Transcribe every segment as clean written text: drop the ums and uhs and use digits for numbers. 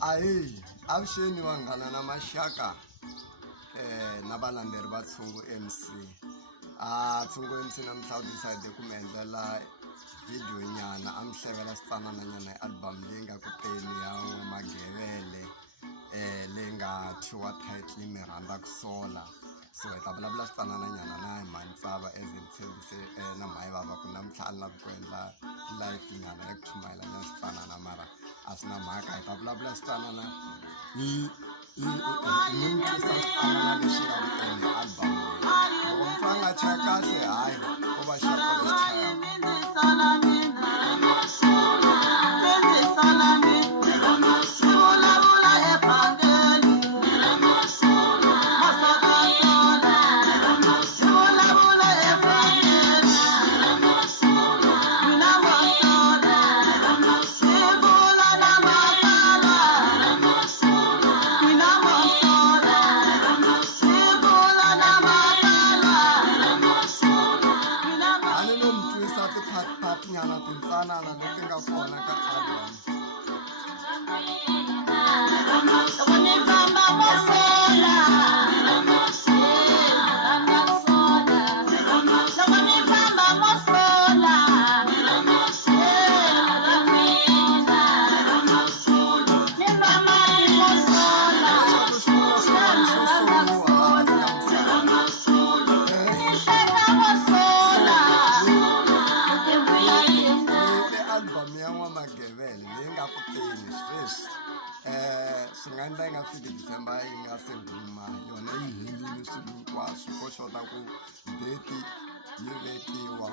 Ayi, avuxeni vanghana na maxaka na valandzeleri va Tshungu MC. Tshungu MC namuntlha u decide ku mi endlela video nyana a mi hlevela switsanana nyana hi album leyi nga ku teni ya maghevele leyi nga thyiwa title MIRHANDZA KU SOLA. So hi ta vulavula switsanana nyana na hi Mantsava as hi tshembise na Mhayivava ku namuntlha a lava ku endla live nyana ya ku chumayela na switsanana mara a swi na mhaka hi ta vulavula switsanana hi nimtisa switsanana leswi nga ku teni hi album leyi. Loko muthu a nga chaya kahle hayi ko va xapo lexi chayaka. Nyana tintsanana leti nga kona ka album. Maghevele leyi nga ku teni sweswi swi nga endla yi nga fiki December yi nga se huma yona yi helile swilo hinkwaswo ko xota ku date yi vekiwa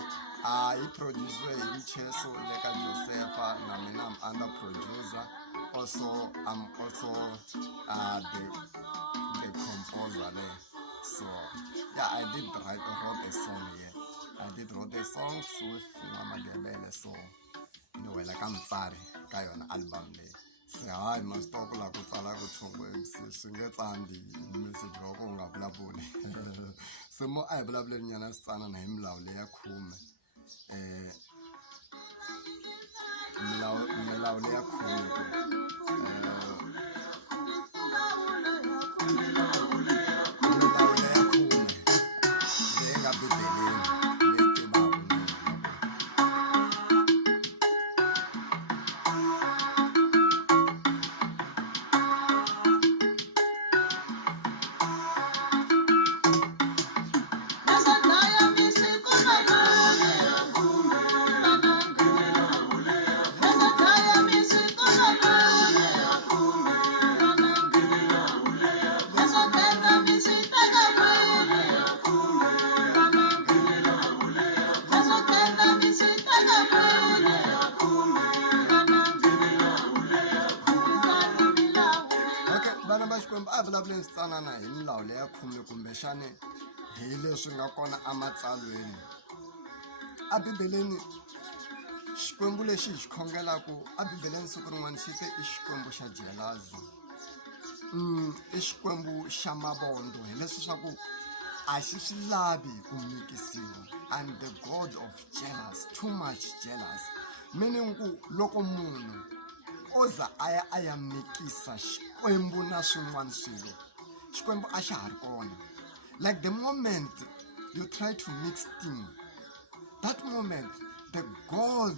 yi produce hi Mcheso le ka Josepha na mina I'm under producer I'm also the composer there. So yeah, I did wrote a song here. I did wrote a song with maghevele, so like I'm sorry ka yona album leyi. Se hayi masitoko la ku tsala ku Tshungu MC swi nge tsandi message wa ku u nga vulavuli. Se mo a hi vulavuleni nyana switsanana hi milawu leyi ya 10 milawu leyi ya 10 a vulavuleni switsanana hi milawu leyi ya 10 kumbexani hi leswi nga kona ematsalweni. A bibeleni xikwembu lexi hi xi khongelaku a bibeleni siku rin'wana xi te i xikwembu xa jealousy, i xikwembu xa mavondo, hi leswi swa ku a xi swi lavi ku mikisiwa. And the God of jealous, too much jealous, meaning ku loko munhu oza a ya mikisa xikwembu na swin'wana swilo, xikwembu a xa ha ri kona. Like the moment you try to mix things, that moment the God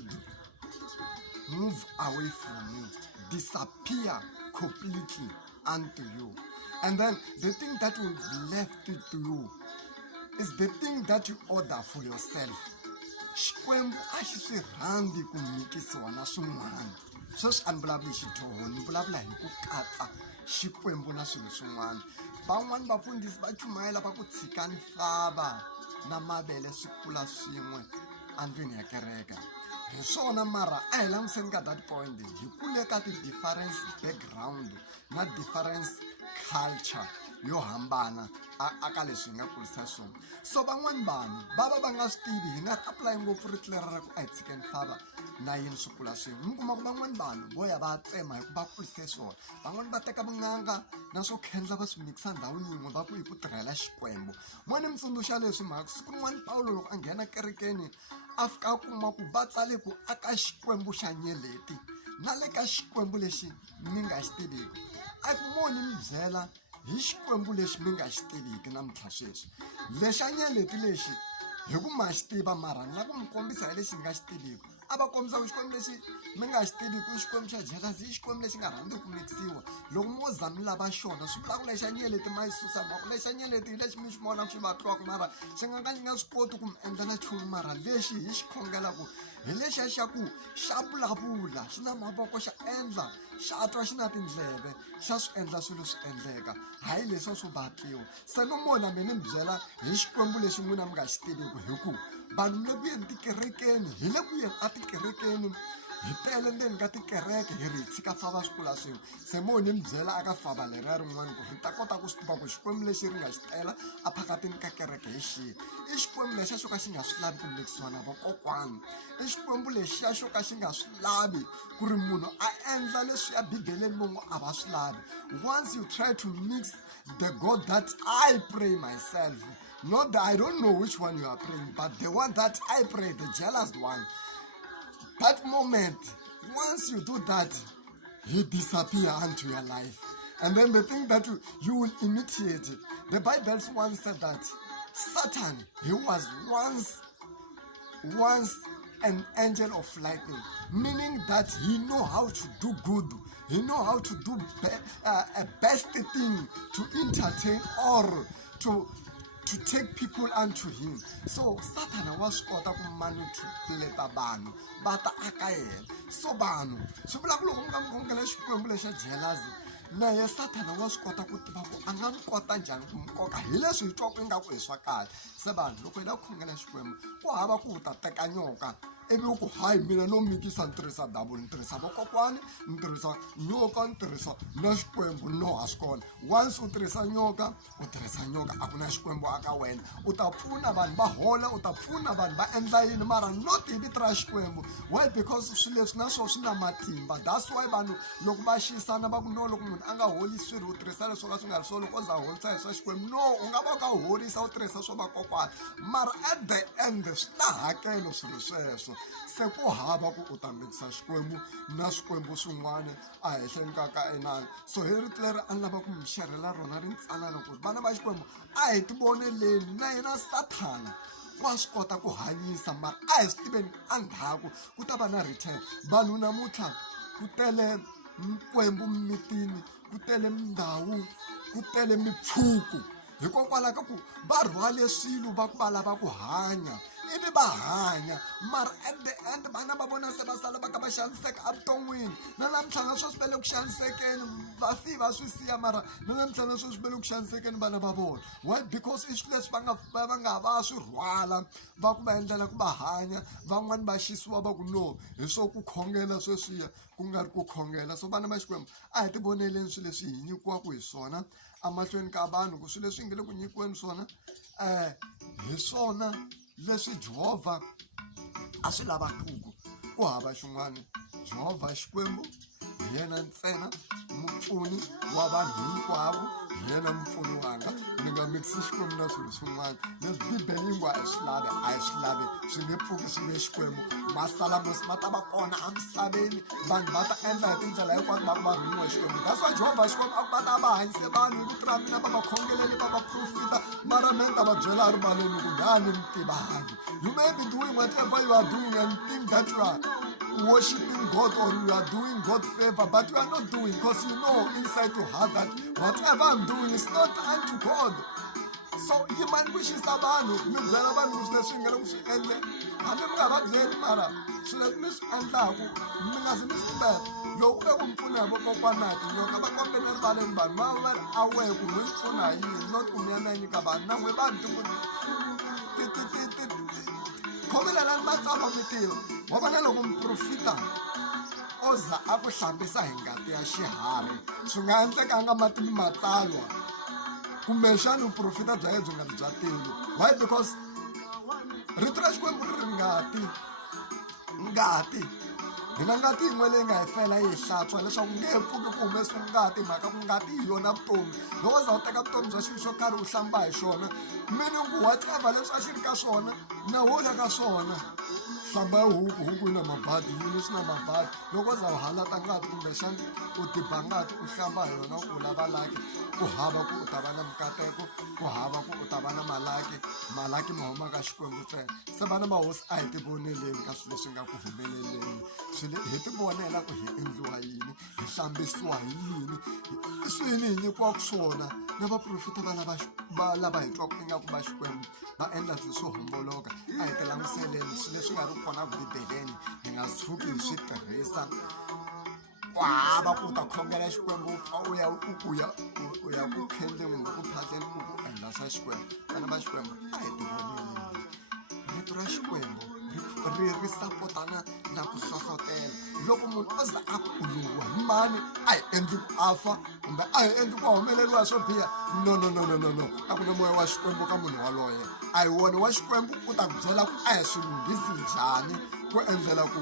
move away from you, disappear completely unto you, and then the thing that will be left to you is the thing that you order for yourself. Xikwembu a xi swi rhandzi ku mikisiwa na swin'wana. Sweswi a ni vulavuli hi xidyoho, ni vulavula hi ku katsa xikwembu na swilo swin'wana. Van'wani vafundhisi va chumayela va ku tshikani fava na mavele swi kula swin'we endlwini ya kereke. Hi swona mara a hi langutiseni ka that point hi kule ka ti-difference background na difference culture yo hambana aka leswi hi nga kulisa swona. So van'wani vanhu va nga swi tivi hi nga ri apply ngopfu ritleri ra ku a hi tshikeni fava na yini swi kula swin'we. Mi kuma ku van'wani vanhu vo ya va tsema hi ku va kulise swona, van'wani va teka vun'anga na swo khendla va swi mikisa ndhawini yin'we va ku hi ku tirhela xikwembu. Mo ni mi tsundzuxa leswi mhaka siku rin'wana Pawulo loko a nghena kerekeni a fika a kuma ku va tsale ku aka xikwembu xa NYELETI. na le ka xikwembu lexi mi nga xi tiviki. A ku moni mi byela hi xikwembu lexi mi nga xi tiviki namuntlha sweswi. Lexi a nyeleti lexi hi ku ma xi tiva mara na ku mi kombisa hi lexi ni nga xi tiviki. A va kombisa ku xikwembu lexi mi nga xi tiviki i xikwembu xa jealousy, i xikwembu lexi nga rhandzi ku mikisiwa. Loko mo za mi lava xona swi vula ku lexi a nyeleti ma yi susa mhaka lexi a nyeleti hi lexi mi xi vona swi va twaka mara xi nga ka xi nga swi koti ku mi endlela nchumu. Mara lexi hi xi khongelaku hi lexiya xa ku xa vulavula, xi na mavoko, xa endla, xa twa, xi na tindleve, xa swi endla swilo swi endleka, hayi leswiya swo vatliwa. Se no mona mi ni mi byela hi xikwembu lexi n'wina mi nga xi tiviki hi ku vanhu mi le ku yeni tikerekeni, hi le ku yeni a tikerekeni, hi tele ndzeni ka tikereke hi ri hi tshika fava swi kula swin'we. Se mo ni mi byela aka fava leriya rin'wana ku ri ta kota ku swi tiva ku xikwembu lexi ri nga xi tela a phakatini ka kereke hi xihi. I xikwembu lexiya xo ka xi nga swi lavi ku mikisiwa na vakokwani. I xikwembu lexiya xo ka xi nga swi lavi ku ri munhu a endla leswiya bibeleni mongo a va swi lavi. Once you try to mix the God that I pray myself, not that I don't know which one you are praying, but the one that I pray, the jealous one, that moment, once you do that, he disappear unto your life. And then the thing that you will imitate, the Bible once said that Satan, he was once an angel of lightning, meaning that he know how to do good, he know how to do a best thing to entertain or to take people unto him. So Satan was caught up manipulate vanhu va ta aka yena. So vanhu swi vula ku loko mi nga mi khongela xikwembu lexa jealousy, na ye Satan wa swi kota ku tiva ku a nga mi kota njhani ku mi koka hi leswi hi twaka ingaku hi swa kahle. Se vanhu loko hi la ku khongela xikwembu ku hava ku u ta teka nyoka ivi ku hayi mina no mikisa ni tirhisa double, ni tirhisa vokokwani, ni tirhisa nyoka, ni tirhisa na xikwembu. No, a swi kona. Once u tirhisa nyoka a ku na xikwembu aka wena. U ta pfuna vanhu va hola, u ta pfuna vanhu va endla yini mara not hi vito ra xikwembu. Why? Because swilo leswi na swona swi na matimba. That's why vanhu loko va xisana va ku no, loko munhu a nga holi swilo u tirhisa leswo ka swi nga ri swona, loko u za holisa hi swa xikwembu. No, u nga va u ka u horisa u tirhisa swa vakokwani mara at the end swi ta hakelo swilo sweswo. Se ku hava ku u ta mikisa xikwembu na swikwembu swin'wana a henhleni ka inani. So hi rito leri a ni lava ku mi xerhela rona ri ntsanana ku ri vana va xikwembu a hi ti voneleni na yena Sathana wa swi kota ku hanyisa mara a hi swi tiveni endzhaku ku ta va na return. Vanhu namuntlha ku tele mikwembu mimitini, ku tele mindhawu, ku tele mipfuku hikokwalaho ka ku va rhwale swilo va ku va lava ku hanya ivi va hanya mara at the end vana va vona se va sala va ka va xaniseka evuton'wini. Na namuntlha na swo swi vele ku xanisekeni vafi va swi siya mara na namuntlha na swo swi vele ku xanisekeni vana va vona. Why? Because i swilo leswi va swi rhwala va ku va endlela ku va hanya. Van'wani va xisiwa va ku no hi swo ku khongela sweswiya ku nga ri ku khongela. So vana va xikwembu a hi ti voneleni swilo leswi hi nyikiwaka hi swona emahlweni ka vanhu ku swilo leswi hi nge le ku nyikiweni swona hi swona leswi Jehovha a swi lavaku. Ku hava xin'wana. Jehovha xikwembu hi yena ntsena mupfuni wa vanhu hinkwavo, hi yena mupfuni wanga. Ni nga mikisi xikwembu na swilo swin'wana leswi bibele yi ngo a hi swi lavi, a hi swi lavi swi nge pfuki swi nge xikwembu. Masala mosi ma ta va kona emisaveni, vanhu va ta endla hi tindlela hinkwato va ku va rhumiwa hi xikwembu. That's why Jehovha xikwembu a ku va ta va hanyise vanhu hi vito ra mina va va khongeleli va vaprofeta mara mina ni ta va byela erivaleni ku a ni mi tivangi. You may be doing whatever you are doing and think that you are worshiping God or you are doing God favor, but you are not doing, because you know inside your heart that whatever I'm doing is not unto God. So yi mani ku xisa vanhu mi byela vanhu swilo leswi hi nga le ku swi endle hambi mi nga va byeli mara swilo leswi mi swi endlaku mi nga zi mi swi tiva. Loko ve ku mi pfuna hi vakokwana na tinyoka va kombela erivaleni vanhu va va ri aware ku n'wi pfuna hi yini, not ku mi ya na nyika vanhu na n'wi vanhu khomelelani matsalwa mi tiva. Wa vona loko muprofita o za a ku hlambisa hi ngati ya xiharhi swi nga endlekanga mati mi matsalwa kumbexani vuprofita bya yena byi nga ri bya tilo. Why? Because rito ra xikwembu ri ri ngati hi na ngati yin'we leyi nga hi fela yi hi hlantswa leswaku nge he pfuki ku humesa ngati mhaka ku ngati hi yona vutomi. Loko za u teka vutomi bya xilo xo karhi u hlamba hi xona meaning ku whatever leswi a xi ri ka swona na wo le ka swona. Hlamba huku yi na mabadi yini swi na mabadi. Loko za u halata ngati kumbexana u diba ngati u hlamba hi yona u lava laki ku hava ku u ta va na mikateko, ku hava ku u ta va na malaki ma huma ka Xikwembu ntsena. Se vana va hosi a hi ti voneleni ka swilo leswi nga ku humeleleni, hi ti vonela ku hi endliwa yini, hi hlambisiwa hi yini, i swini hi nyikiwaka swona. Na vaprofeta va lava hi twaku ingaku va Xikwembu va endla swilo swo homboloka. A hi ti languseleni swilo leswi nga ri kona vubibeleni hi nga tshuki hi swi tirhisa. Ku hava ku u ta khongela Xikwembu u ya ku khendleni kumbe ku phahleni ku endla swa Xikwembu. Vana va Xikwembu a hi ti voneleni. Rito ra Xikwembu ri sapotana na ku hlohlotela. Loko munhu o za a kuluwa hi mani a hi endli ku a fa kumbe a hi endli ku a humeleriwa swo biha, no. A ku na moya wa Xikwembu ka munhu waloye. A hi wona wa Xikwembu u ta ku byela ku a hi swi lunghisi njhani ku endlela ku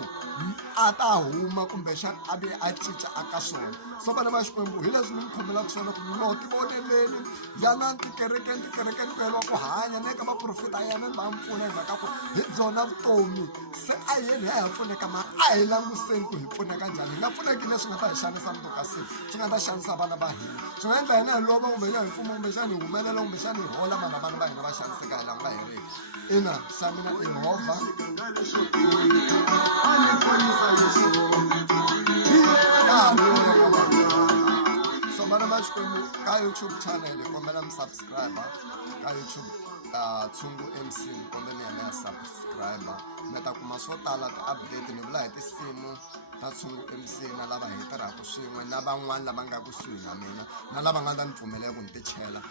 a ta huma kumbexana a ve a cinca aka swona. So vana va Xikwembu hi leswi ni mi khomelaka swona ku no ti voneleni, yanani tikerekeni ku heliwa ku hanya na eka vaprofeta yanani va mi pfuna hi mhaka ku hi byona vutomi. Se a hi yeni hi ya pfuneka mara a hi languseni ku hi pfuneka njhani. Hi nga pfuneki leswi nga ta hi xanisa mundzuku ka siku, swi nga ta xanisa vana va hina, swi nga endla hina hi lova kumbexana hi mfumo kumbexana hi humelela kumbexana hi hola mana vana va hina va xaniseka hi laha nga heriki. Ina xa mina i Jehovha. So vana va Xikwembu ka YouTube channel hi kombela mi subscribe ka YouTube Tshungu MC, mi kombela mi ya subscribe mi ta kuma swo tala ti-update. Ni vula hi tinsimu ta Tshungu MC na lava hi tirhaka swin'we na van'wani lava nga kusuhi na mina na lava nga ta ni pfumelela ku ni ti chela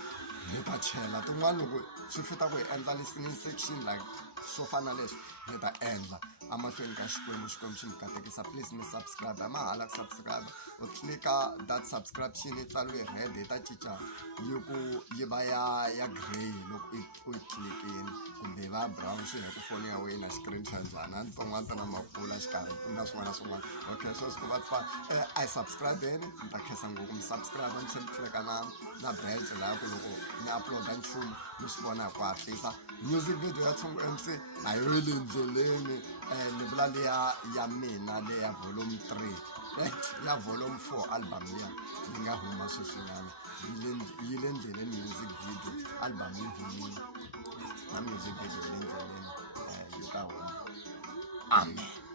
hi ta chela tin'wani. Loko swi fita ku hi endla listening section like swo fana leswi hi ta endla amahlweni ka Xikwembu xi mi katekisa. Please mi subscribe, a mahala ku subscribe. U clika that subscription yi tsariwe red yi ta cinca yi va ya grey loko u yi clikini, kumbe yi va brown swi ya ku foni ya wena screen xa njhani. A ni tin'wana ta na makula xikarhi ku na swin'wana na swin'wana. Okay, so swi ku va a hi subscribe-eni ni ta khensa ngopfu mi subscribe ni tlhela ni tleka na belt laha ku loko ni upload-a nchumu mi swi vona hi ku hatlisa. Music video ya Tshungu MC a yo le ndleleni, ni vula ya mina le ya volume 3 ya volume 4 album liya yi nga huma sweswinyana. Yi le ndleleni music video, album yi humile na music video yi le ndleleni yi ta huma. Amen.